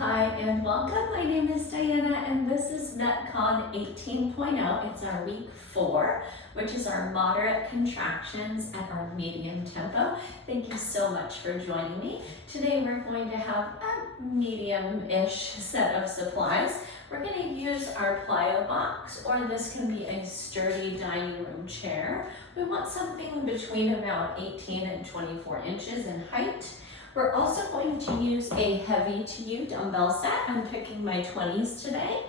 Hi and welcome. My name is Diana and this is MetCon 18.0. It's our week 4, which is our moderate contractions at our medium tempo. Thank you so much for joining me. Today we're going to have a medium-ish set of supplies. We're going to use our plyo box, or this can be a sturdy dining room chair. We want something between about 18 and 24 inches in height. We're also going to use a heavy to you dumbbell set. I'm picking my 20s today.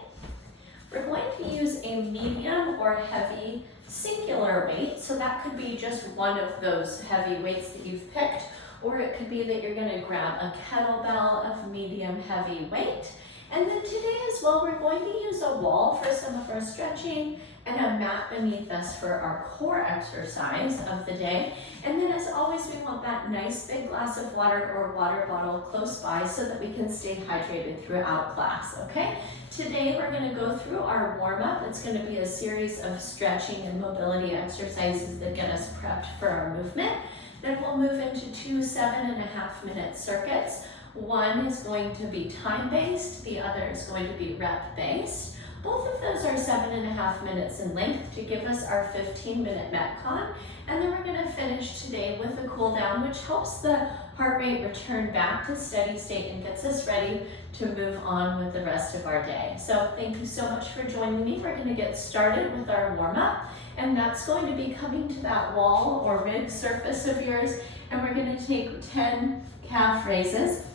We're going to use a medium or heavy singular weight. So that could be just one of those heavy weights that you've picked, or it could be that you're going to grab a kettlebell of medium heavy weight. And then today as well, we're going to use a wall for some of our stretching and a mat beneath us for our core exercise of the day. And then as always, we want that nice big glass of water or water bottle close by so that we can stay hydrated throughout class, okay? Today we're gonna go through our warm-up. It's gonna be a series of stretching and mobility exercises that get us prepped for our movement. Then we'll move into 2 7.5-minute circuits. One is going to be time-based, the other is going to be rep-based. Both of those are 7.5 minutes in length to give us our 15-minute MetCon. And then we're gonna finish today with a cool down, which helps the heart rate return back to steady state and gets us ready to move on with the rest of our day. So thank you so much for joining me. We're gonna get started with our warm-up, and that's going to be coming to that wall or rib surface of yours, and we're gonna take 10 calf raises,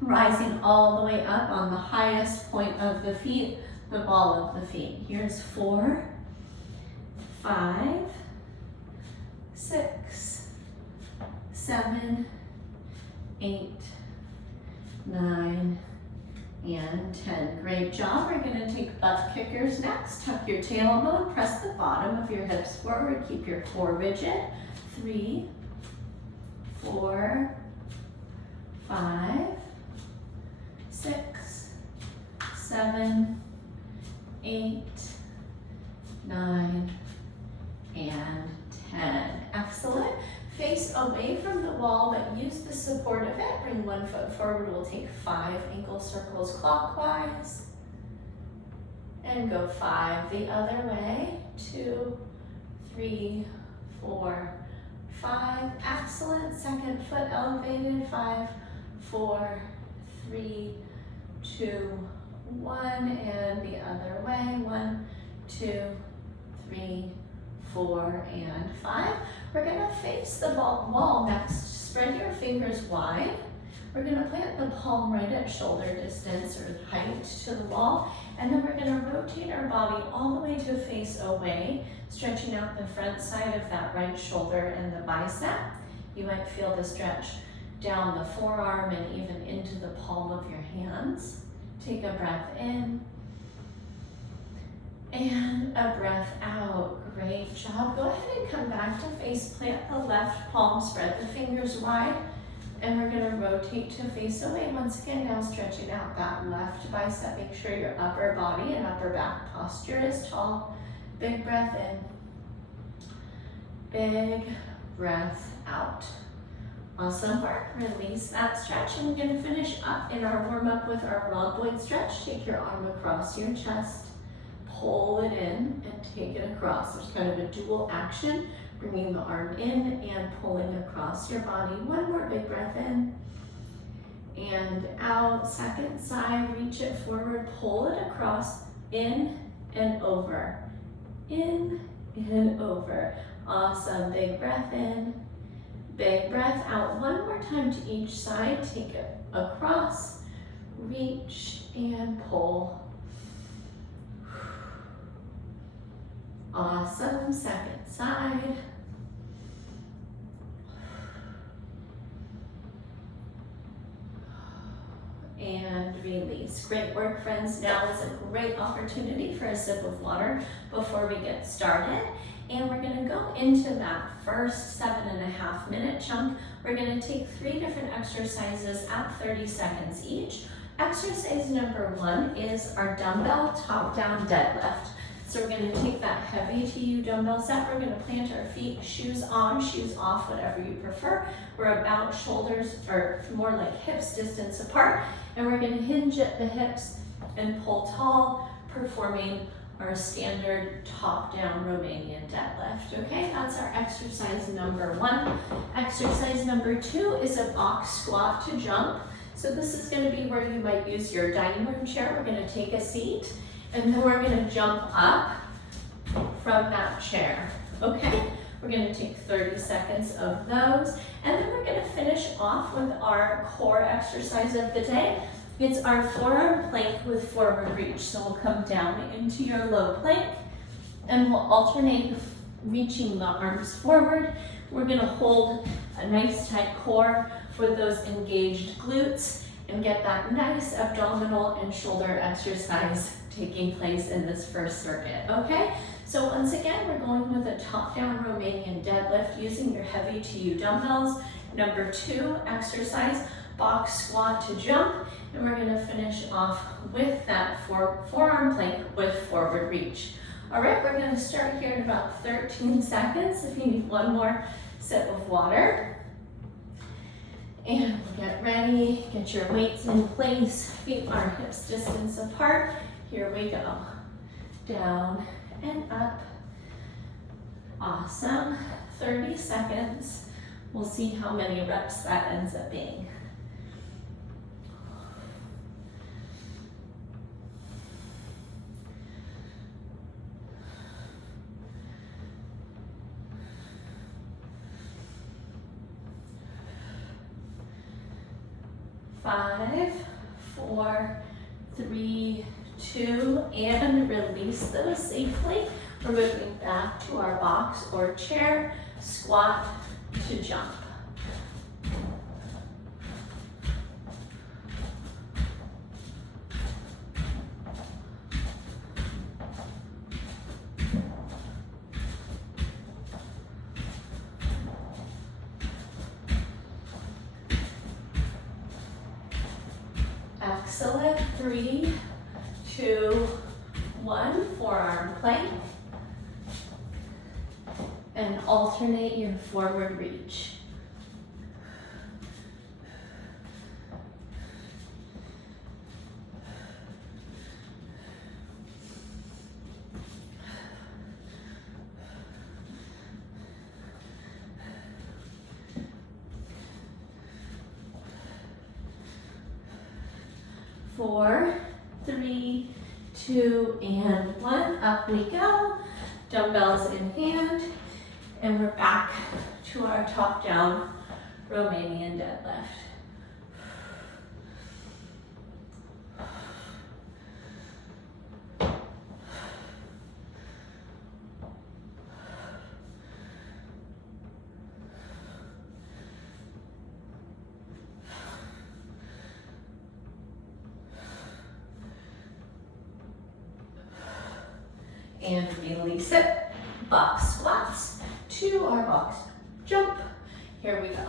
rising all the way up on the highest point of the feet, the ball of the feet. Here's 4, 5, 6, 7, 8, 9, and 10. Great job. We're going to take butt kickers next. Tuck your tailbone, press the bottom of your hips forward, keep your core rigid. 3, 4, 5, 6, 7, 8, 9, and 10. Excellent. Face away from the wall, but use the support of it. Bring one foot forward. We'll take 5 ankle circles clockwise. And go 5 the other way. 2, 3, 4, 5. Excellent. Second foot elevated. 5, 4, 3, 2, 1, and the other way. 1, 2, 3, 4, and 5. We're gonna face the wall next. Spread your fingers wide. We're gonna plant the palm right at shoulder distance or height to the wall, and then we're gonna rotate our body all the way to face away, stretching out the front side of that right shoulder and the bicep. You might feel the stretch down the forearm and even into the palm of your hands. Take a breath in and a breath out. Great job. Go ahead and come back to face plant the left palm, spread the fingers wide, and we're going to rotate to face away. Once again, now stretching out that left bicep. Make sure your upper body and upper back posture is tall. Big breath in. Big breath out. Awesome work. Release that stretch, and we're going to finish up in our warm-up with our rhomboid stretch. Take your arm across your chest, pull it in, and take it across. There's kind of a dual action, bringing the arm in and pulling across your body. One more big breath in and out. Second side, reach it forward, pull it across, in and over. In and over. Awesome. Big breath in. Big breath out. One more time to each side. Take it across, reach, and pull. Awesome. Second side. And release. Great work, friends. Now is a great opportunity for a sip of water before we get started. And we're going to go into that first 7.5-minute chunk. We're going to take 3 different exercises at 30 seconds each. Exercise number 1 is our dumbbell top-down deadlift. So we're gonna take that heavy to you dumbbell set. We're gonna plant our feet, shoes on, shoes off, whatever you prefer. We're about shoulders, or more like hips distance apart. And we're gonna hinge at the hips and pull tall, performing our standard top-down Romanian deadlift, okay? That's our exercise number 1. Exercise number 2 is a box squat to jump. So this is gonna be where you might use your dining room chair. We're gonna take a seat, and then we're gonna jump up from that chair, okay? We're gonna take 30 seconds of those, and then we're gonna finish off with our core exercise of the day. It's our forearm plank with forward reach. So we'll come down into your low plank, and we'll alternate reaching the arms forward. We're gonna hold a nice tight core for those engaged glutes and get that nice abdominal and shoulder exercise taking place in this first circuit, okay? So once again, we're going with a top-down Romanian deadlift using your heavy to you dumbbells. Number 2 exercise, box squat to jump, and we're gonna finish off with that forearm plank with forward reach. All right, we're gonna start here in about 13 seconds. If you need one more sip of water. And we'll get ready, get your weights in place, feet are hips distance apart. Here we go. Down and up. Awesome. 30 seconds. We'll see how many reps that ends up being. Five, 4, 3, 2, and release those safely. We're moving back to our box or chair, squat to jump. Excellent. 3, 2, 1. Forearm plank. And alternate your forward reach. Four, 3, 2, and 1. Up we go. Dumbbells in hand. And we're back to our top-down Romanian deadlift. And release it. Box squats to our box jump. Here we go.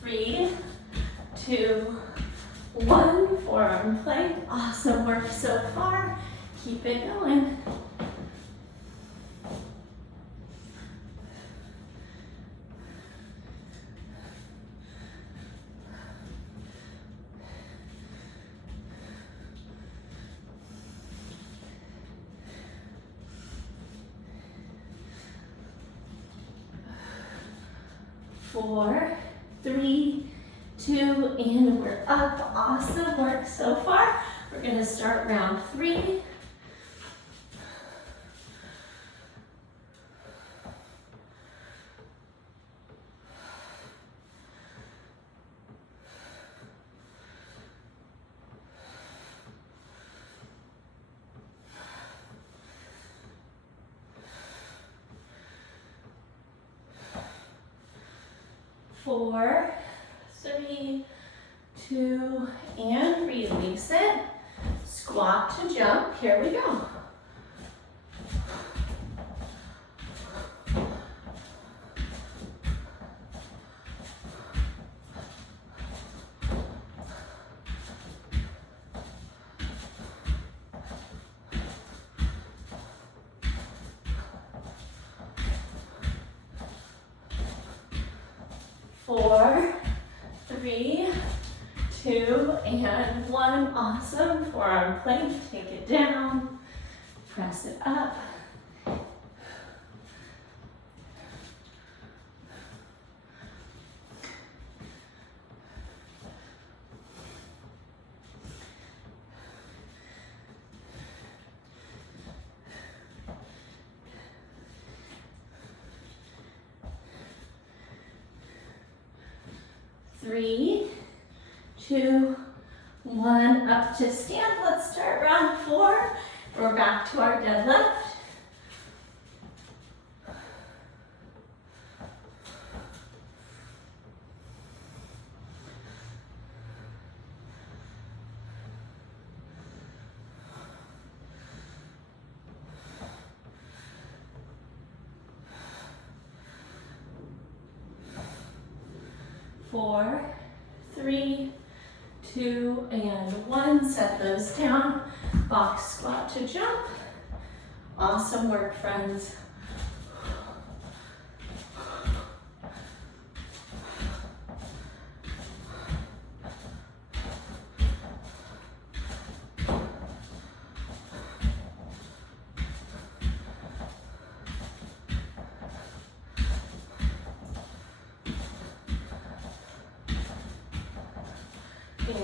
Three, 2, 1, forearm plank. Awesome work so far. Keep it going. Four, 3, 2, and we're up. Awesome work so far. We're gonna start round 3. Four, 3, 2, and release it. Squat to jump. Here we go. 4, 3, 2, and 1. Awesome. Forearm plank. Take it down. Press it up. Three, 2, 1, up to stand. Let's start round 4. We're back to our deadlift. Four, 3, 2, and 1. Set those down. Box squat to jump. Awesome work, friends.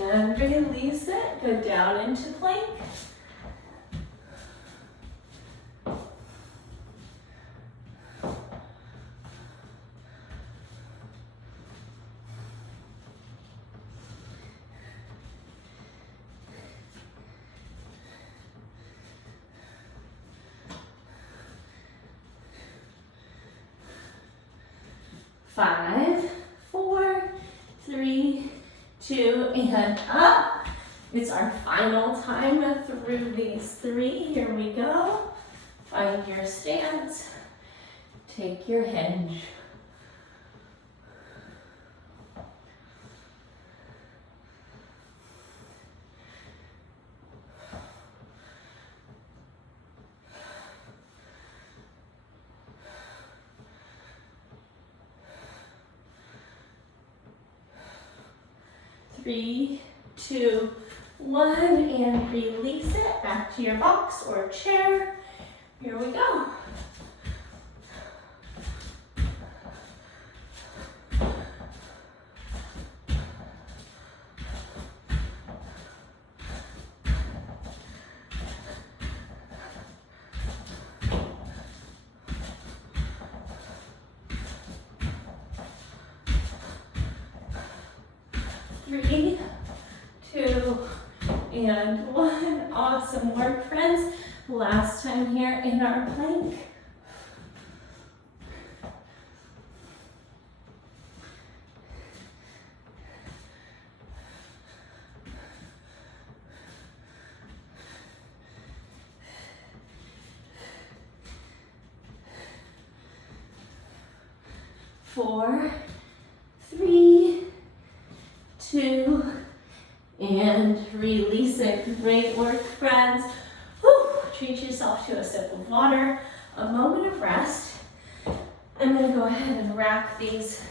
And release it. Go down into plank. Five, 4, 3, 2, and up. It's our final time through these 3. Here we go. Find your stance. Take your hinge. Three, 2, 1, and release it. Back to your box or chair. Here we go. Three, 2, and 1. Awesome work, friends. Last time here in our plank. Four, 3, 2, and release it. Great work, friends. Whew. Treat yourself to a sip of water, a moment of rest. I'm going to go ahead and rack these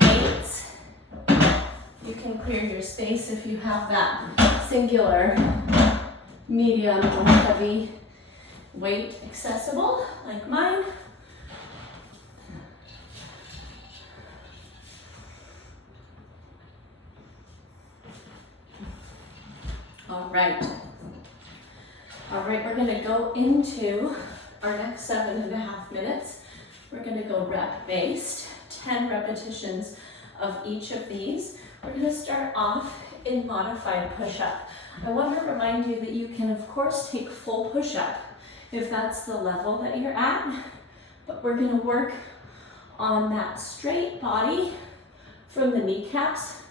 weights. You can clear your space if you have that singular, medium, or heavy weight accessible, like mine. All right, we're gonna go into our next 7.5 minutes. We're gonna go rep-based, 10 repetitions of each of these. We're gonna start off in modified push-up. I want to remind you that you can, of course, take full push-up if that's the level that you're at, but we're gonna work on that straight body from the kneecaps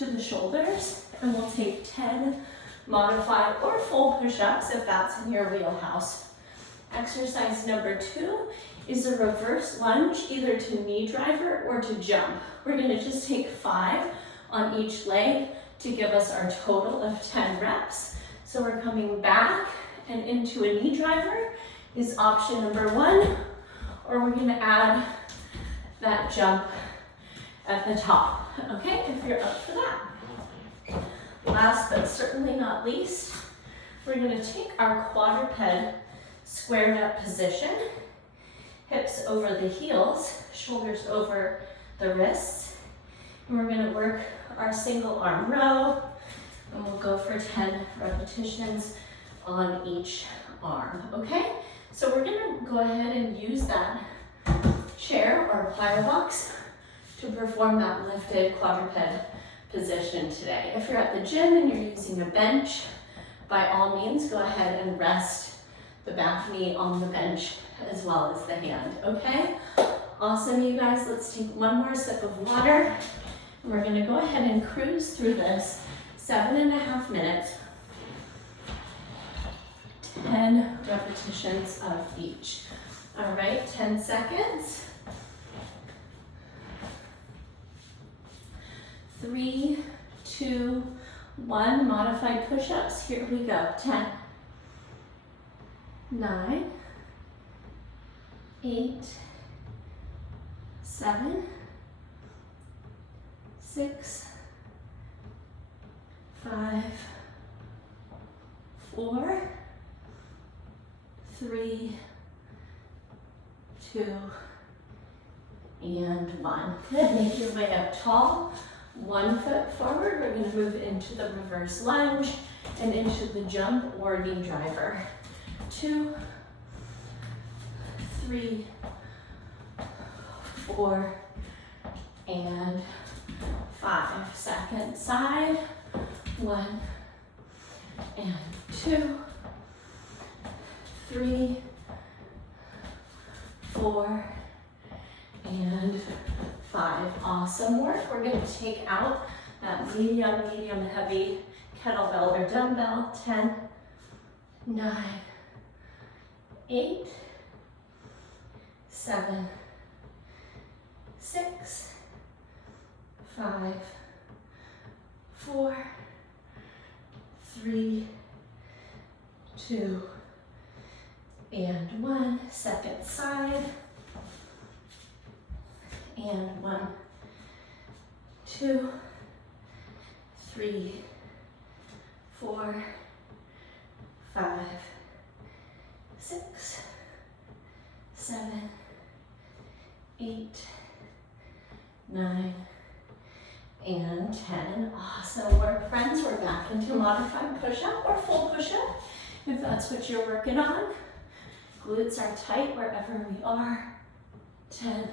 to the shoulders, and we'll take 10 modified or full push-ups if that's in your wheelhouse. Exercise number 2 is a reverse lunge, either to knee driver or to jump. We're gonna just take 5 on each leg to give us our total of 10 reps. So we're coming back and into a knee driver is option number 1, or we're gonna add that jump at the top, okay, if you're up for that. Last but certainly not least, we're gonna take our quadruped squared up position, hips over the heels, shoulders over the wrists, and we're gonna work our single arm row, and we'll go for 10 repetitions on each arm, okay? So we're gonna go ahead and use that chair or plyo box to perform that lifted quadruped position today. If you're at the gym and you're using a bench, by all means, go ahead and rest the back knee on the bench as well as the hand, okay? Awesome, you guys. Let's take one more sip of water. And we're gonna go ahead and cruise through this 7.5 minutes, 10 repetitions of each. All right, 10 seconds. 3, 2, 1, modified push-ups. Here we go. 10, 9, 8, 7, 6, 5, 4, 3, 2, and 1. Good. Make your way up tall. 1 foot forward. We're going to move into the reverse lunge and into the jump or knee driver. 2, 3, 4, and 5. Second side. 1 and 2, 3, 4, and 5. Awesome work. We're going to take out that medium heavy kettlebell or dumbbell. 10, 9, 8, 7, 6, 5, 4, 3, 2, and 1. Second side. And 1, 2, 3, 4, 5, 6, 7, 8, 9, and 10. Awesome work, friends. We're back into modified push-up or full push-up, if that's what you're working on. Glutes are tight wherever we are. 10,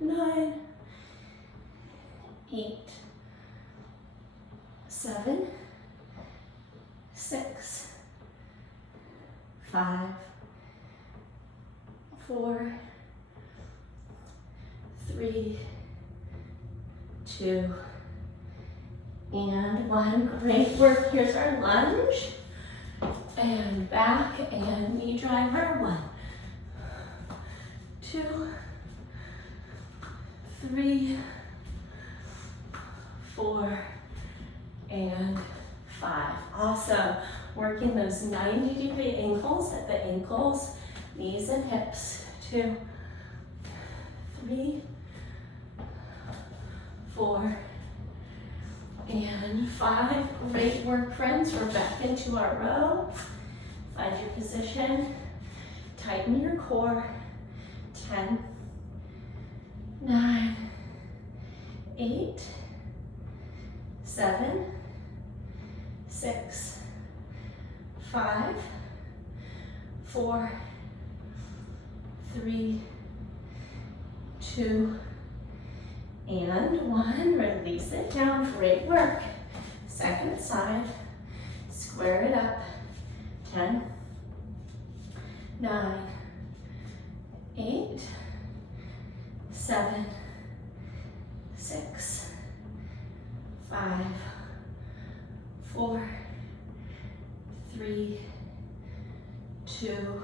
9, 8, 7, 6, 5, 4, 3, 2, and 1. Great work. Here's our lunge. And back and knee driver. 1, 2, 3, 4, and 5. Awesome. Working those 90-degree angles at the ankles, knees, and hips. 2, 3, 4, and 5. Great work, friends. We're back into our row. Find your position. Tighten your core. 10, 9, 8, 7, 6, 5, 4, 3, 2, and 1. Release it down. Great work. Second side. Square it up. 10, 9, 8, 7, 6, 5, 4, 3, 2,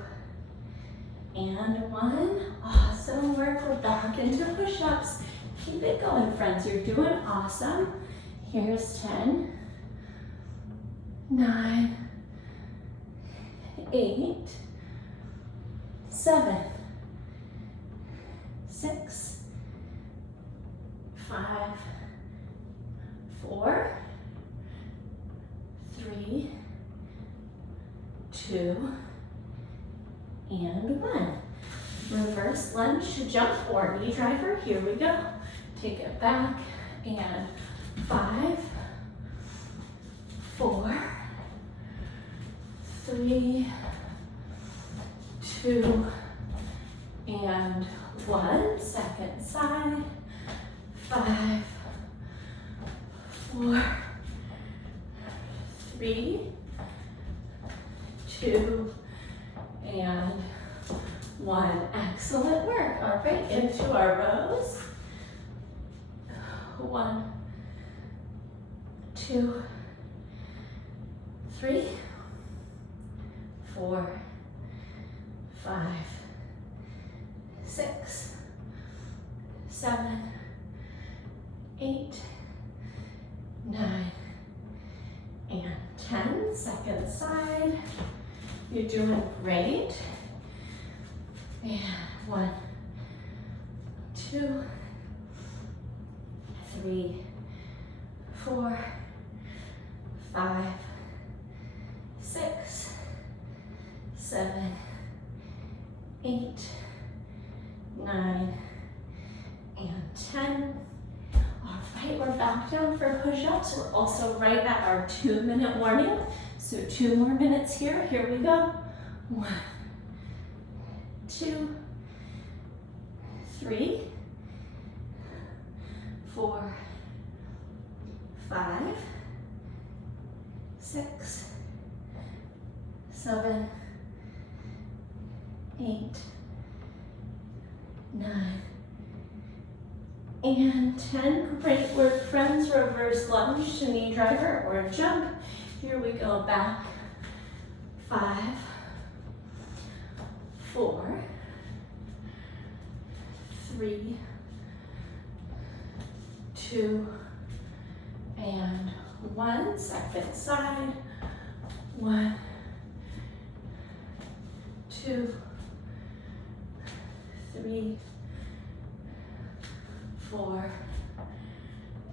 and 1. Awesome work. We're back into push-ups. Keep it going, friends. You're doing awesome. Here's 10, 9, 8, 7, 6, 5, 4, 3, 2, and 1. Reverse lunge to jump or knee driver. Here we go. Take it back and 5, 4, 3, 2, and 1. Second side. 5, 4, 3, 2, and 1. Excellent work. All right, into our rows. 1, 2, 3, 4, 5, 6, 7, 8, 9, and 10. Second side. You're doing great. And 1, 2, 3, 4, 5, 6, 7, 8, 9, and 10. All right, we're back down for push-ups. We're also right at our 2-minute warning. So 2 more minutes here. Here we go. 1, 2, 3, 4, 5, 6, 7, 8, 9, and 10. Great work, friends. Reverse lunge to knee driver or jump. Here we go. Back. 5, 4, 3, 2, and 1. Second side. 1, 2, 3, 4,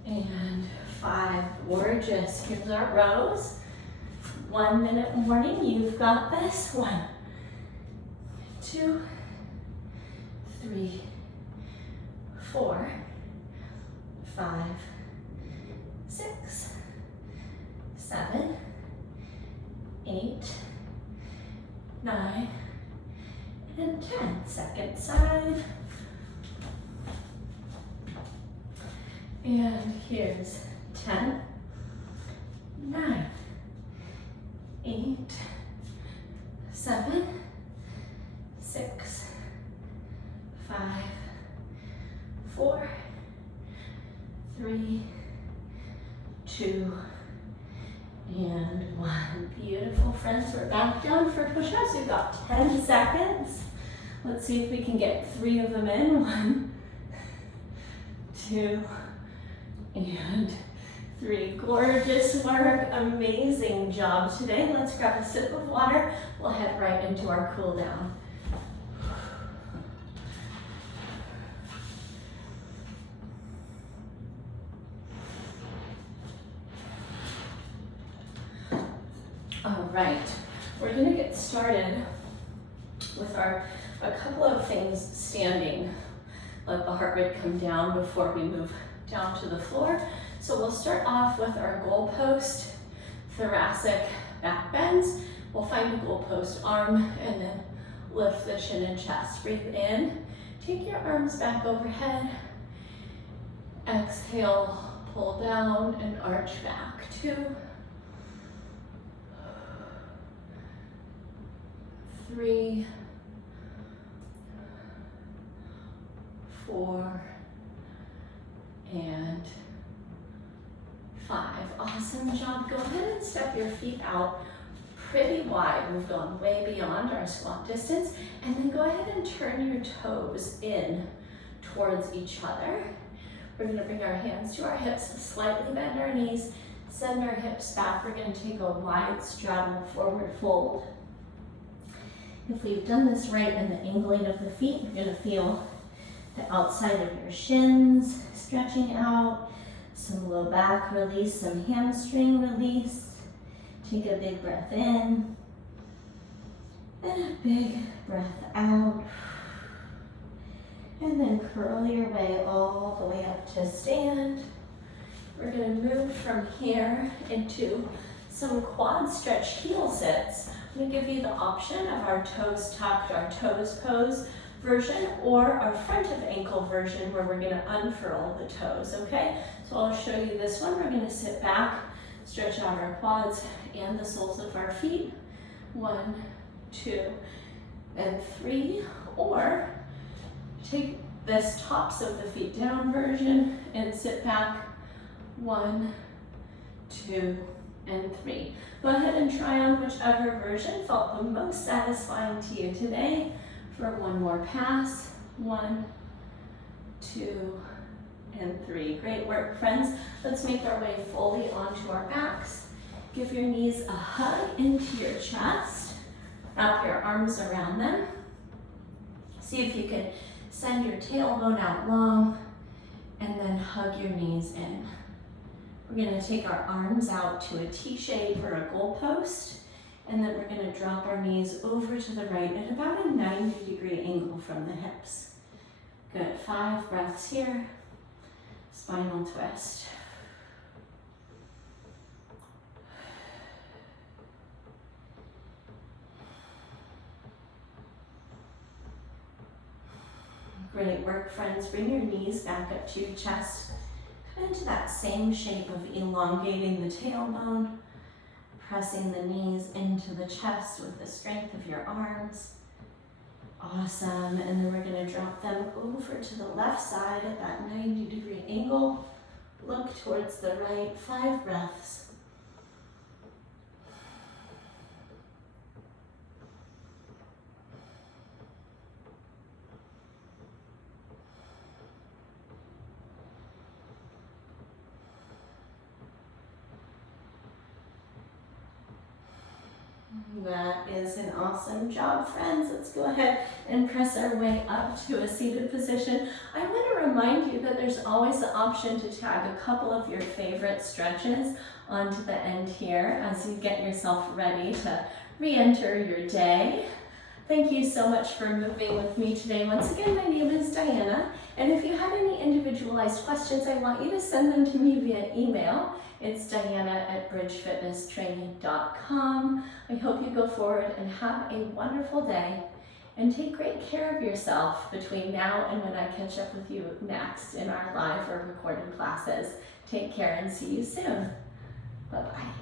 and 5. Gorgeous. Here's our rows. 1 minute warning. You've got this. 1, 2, 3, 4, 5, 6, 7, 8, 9, and 10. Second side. And here's 10, 9, 8, 7, 6, 5, 4, 3, 2, and 1. Beautiful, friends. We're back down for push-ups. We've got 10 seconds. Let's see if we can get 3 of them in. 1, 2, and 3. Gorgeous work. Amazing job today. Let's grab a sip of water. We'll head right into our cool down. All right, we're gonna get started with a couple of things standing. Let the heart rate come down before we move down to the floor. So we'll start off with our goalpost thoracic back bends. We'll find a goalpost arm and then lift the chin and chest. Breathe in, take your arms back overhead. Exhale, pull down and arch back. 2, 3, 4, and 5. Awesome job. Go ahead and step your feet out pretty wide. We've gone way beyond our squat distance. And then go ahead and turn your toes in towards each other. We're going to bring our hands to our hips, slightly bend our knees, send our hips back. We're going to take a wide straddle forward fold. If we've done this right in the angling of the feet, you're going to feel the outside of your shins stretching out, some low back release, some hamstring release. Take a big breath in and a big breath out. And then curl your way all the way up to stand. We're going to move from here into some quad stretch heel sits. I'm going to give you the option of our toes tucked, our toes pose version, or our front of ankle version where we're going to unfurl the toes, okay? So I'll show you this one. We're going to sit back, stretch out our quads and the soles of our feet. 1, 2, and 3. Or take this tops of the feet down version and sit back. 1, 2, and 3. Go ahead and try on whichever version felt the most satisfying to you today. For one more pass. 1, 2, and 3. Great work, friends. Let's make our way fully onto our backs. Give your knees a hug into your chest. Wrap your arms around them. See if you can send your tailbone out long and then hug your knees in. We're going to take our arms out to a T shape or a goalpost, and then we're going to drop our knees over to the right at about a 90-degree angle from the hips. Good. 5 breaths here. Spinal twist. Great work, friends. Bring your knees back up to your chest. Come into that same shape of elongating the tailbone, pressing the knees into the chest with the strength of your arms. Awesome. And then we're going to drop them over to the left side at that 90-degree angle. Look towards the right. 5 breaths. That is an awesome job, friends. Let's go ahead and press our way up to a seated position. I want to remind you that there's always the option to tag a couple of your favorite stretches onto the end here as you get yourself ready to re-enter your day. Thank you so much for moving with me today. Once again, my name is Diana, and if you have any individualized questions, I want you to send them to me via email. It's diana@bridgefitnesstraining.com. I hope you go forward and have a wonderful day and take great care of yourself between now and when I catch up with you next in our live or recorded classes. Take care and see you soon. Bye-bye.